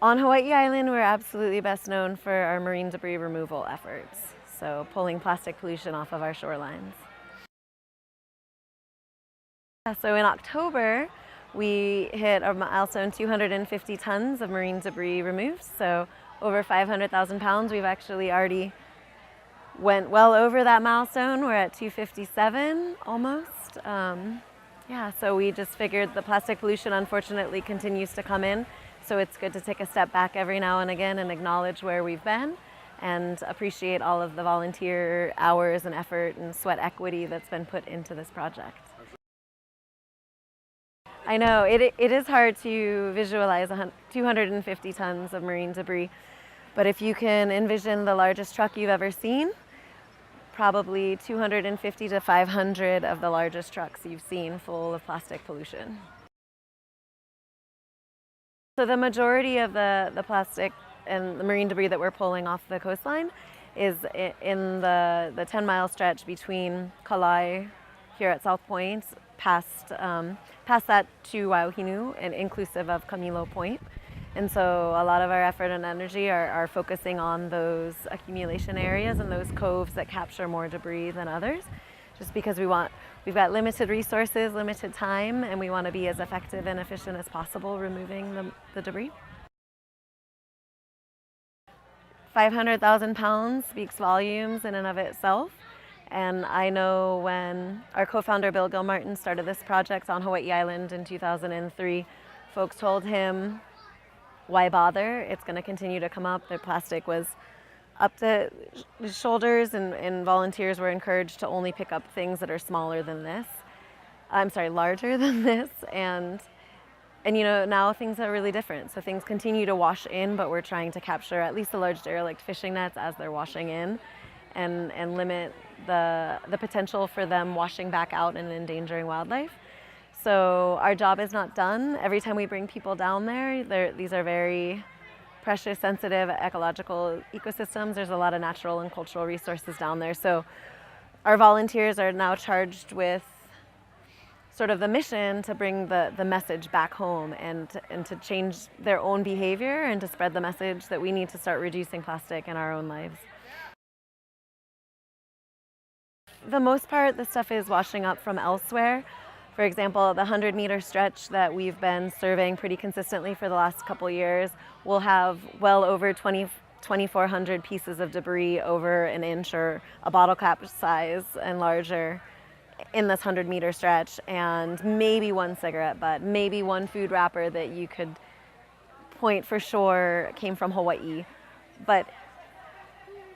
On Hawaii Island, we're absolutely best known for our marine debris removal efforts, so pulling plastic pollution off of our shorelines. So in October, we hit a milestone 250 tons of marine debris removed, so over 500,000 pounds. We've actually already went well over that milestone. We're at 257 almost. Yeah, so we just figured the plastic pollution unfortunately continues to come in, so it's good to take a step back every now and again and acknowledge where we've been and appreciate all of the volunteer hours and effort and sweat equity that's been put into this project. I know, it is hard to visualize 250 tons of marine debris, but if you can envision the largest truck you've ever seen, probably 250 to 500 of the largest trucks you've seen full of plastic pollution. So the majority of the plastic and the marine debris that we're pulling off the coastline is in the 10-mile stretch between Kalai here at South Point, past that to Wauhinu and inclusive of Camilo Point. And so a lot of our effort and energy are focusing on those accumulation areas and those coves that capture more debris than others, just because we've got limited resources, limited time, and we want to be as effective and efficient as possible removing the debris. 500,000 pounds speaks volumes in and of itself. And I know when our co-founder Bill Gilmartin started this project on Hawaii Island in 2003, folks told him, why bother? It's going to continue to come up. The plastic was up to his shoulders, and volunteers were encouraged to only pick up things that are smaller than this. Larger than this. And you know, now things are really different. So things continue to wash in, but we're trying to capture at least the large derelict fishing nets as they're washing in, and limit the potential for them washing back out and endangering wildlife. So our job is not done. Every time we bring people down there, these are very precious, sensitive ecological ecosystems. There's a lot of natural and cultural resources down there. So our volunteers are now charged with sort of the mission to bring the message back home and to change their own behavior and to spread the message that we need to start reducing plastic in our own lives. The most part, the stuff is washing up from elsewhere. For example, the 100-meter stretch that we've been surveying pretty consistently for the last couple years will have well over 2,400 pieces of debris over an inch or a bottle cap size and larger in this 100-meter stretch, and maybe one cigarette butt, maybe one food wrapper that you could point for sure came from Hawaii. But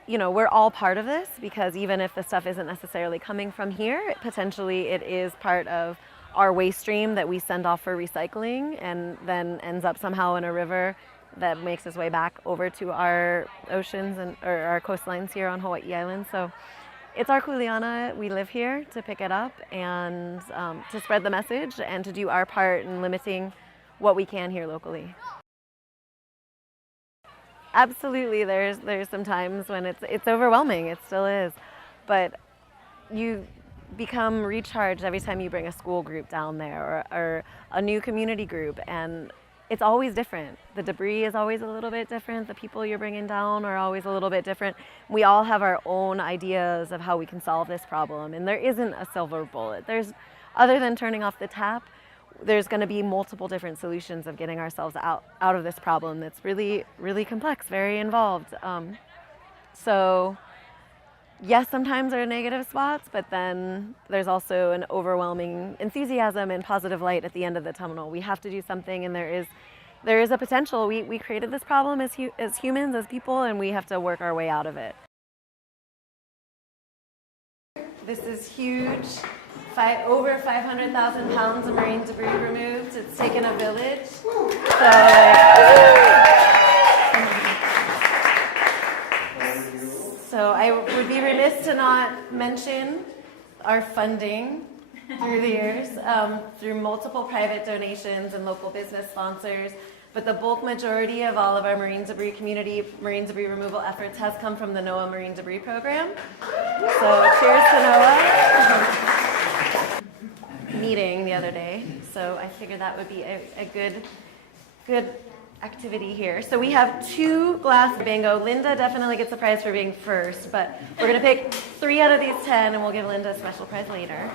you know, we're all part of this, because even if the stuff isn't necessarily coming from here, potentially it is part of our waste stream that we send off for recycling and then ends up somehow in a river that makes its way back over to our oceans or our coastlines here on Hawaii Island. So it's our kuleana. We live here to pick it up and to spread the message and to do our part in limiting what we can here locally. Absolutely, there's some times when it's overwhelming. It still is, but you become recharged every time you bring a school group down there or a new community group, and it's always different. The debris is always a little bit different. The people you're bringing down are always a little bit different. We all have our own ideas of how we can solve this problem, and there isn't a silver bullet. Other than turning off the tap, there's going to be multiple different solutions of getting ourselves out of this problem that's really, really complex, very involved. So yes, sometimes there are negative spots, but then there's also an overwhelming enthusiasm and positive light at the end of the tunnel. We have to do something, and there is a potential. We created this problem as humans, as people, and we have to work our way out of it. This is huge. Over 500,000 pounds of marine debris removed. It's taken a village. So I would be remiss to not mention our funding through the years, through multiple private donations and local business sponsors. But the bulk majority of all of our marine debris removal efforts has come from the NOAA Marine Debris Program. So cheers to NOAA. Meeting the other day, so I figured that would be a good activity here. So we have 2 glass bingo. Linda definitely gets a prize for being first, but we're going to pick 3 out of these 10, and we'll give Linda a special prize later.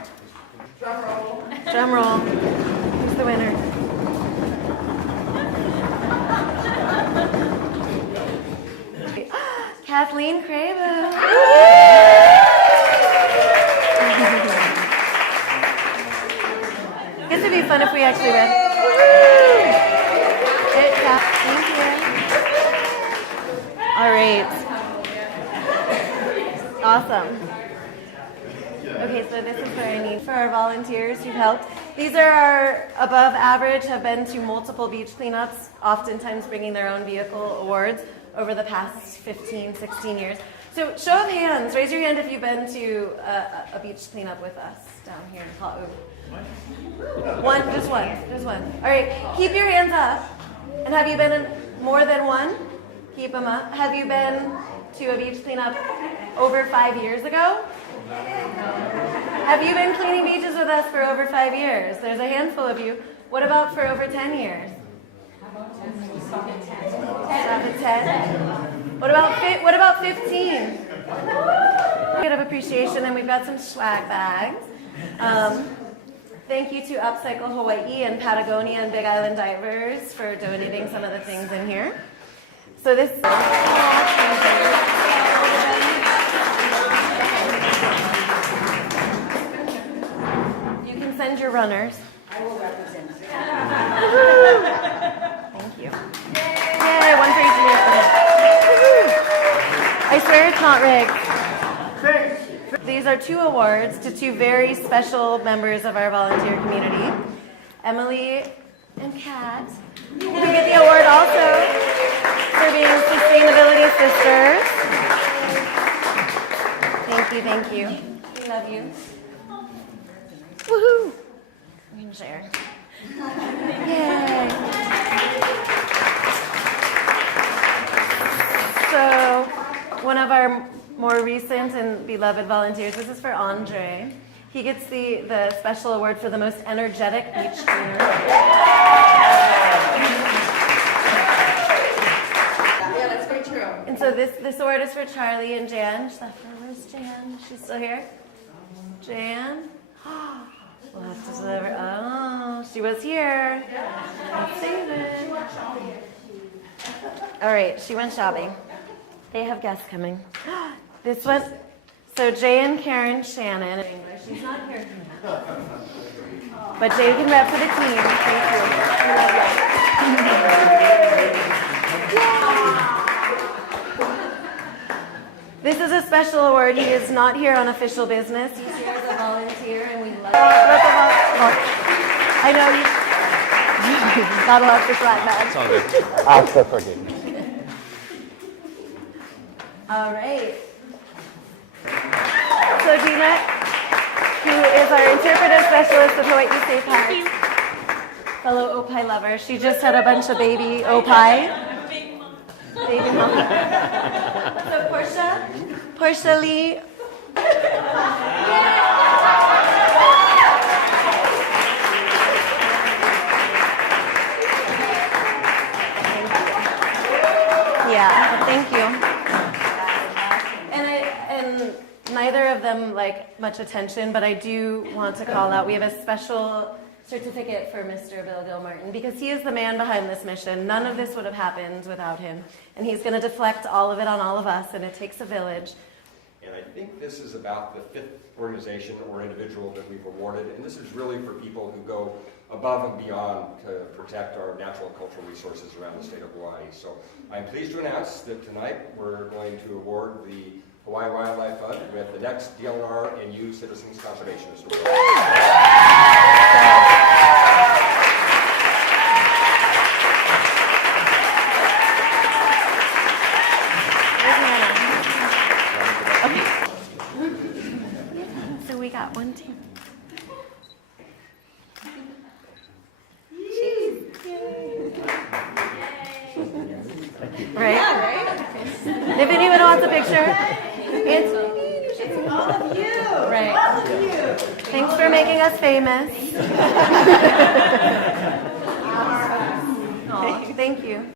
Drum roll. Drum roll. Who's the winner? Kathleen Crabo. This would be fun if we actually read. Thank you. All right. Awesome. Okay, so this is what I need for our volunteers who've helped. These are our above average, have been to multiple beach cleanups, oftentimes bringing their own vehicle awards over the past 15, 16 years. So show of hands, raise your hand if you've been to a beach cleanup with us down here in Pa'u. One, just one. All right, keep your hands up. And have you been in more than one? Keep them up. Have you been to a beach cleanup over 5 years ago? Have you been cleaning beaches with us for over 5 years? There's a handful of you. What about for over 10 years? Stop at 10. What about 15? Bit of appreciation, and we've got some swag bags. Thank you to Upcycle Hawaii and Patagonia and Big Island Divers for donating some of the things in here. So this. You can send your runners. I will represent. Thank you. Yay, one for each of you. I swear it's not rigged. These are 2 awards to 2 very special members of our volunteer community, Emily and Kat, who get the award also for being Sustainability Sisters. Thank you. We love you. Woohoo! We can share. Yay! So, one of our more recent and beloved volunteers, this is for Andre. He gets the special award for the most energetic beach cleaner. Yeah, that's very true. And so this award is for Charlie and Jan. Where's Jan? She's still here? Jan? We'll have to deliver. Oh, she was here. Let's save it. All right, she went shopping. They have guests coming. This one, so Jay and Karen Shannon. She's not here. But Jay can rep for the team. Thank you. We love you. This is a special award. He is not here on official business. He's here as a volunteer, and we love I know you. Not allowed for swag bags. It's all good. Ask for forgiveness. All right. So Gina, who is our interpretive specialist at Hawaii State Park, fellow Opai lover, she just had a bunch of baby Opai. Baby mama. So Portia Lee. Yeah, thank you. And neither of them like much attention, but I do want to call out, we have a special certificate for Mr. Bill Gilmartin because he is the man behind this mission. None of this would have happened without him. And he's going to deflect all of it on all of us, and it takes a village. And I think this is about the 5th organization or individual that we've awarded, and this is really for people who go above and beyond to protect our natural and cultural resources around the state of Hawaii. So I'm pleased to announce that tonight we're going to award the Hawaii Wildlife Fund with the next DLNR and U Citizens Conservationist Award. So we got 1, 2. Right? Yeah, right? If anyone wants a picture, it's All of you. right. All of you. Thanks for making us famous. Aw, thank you.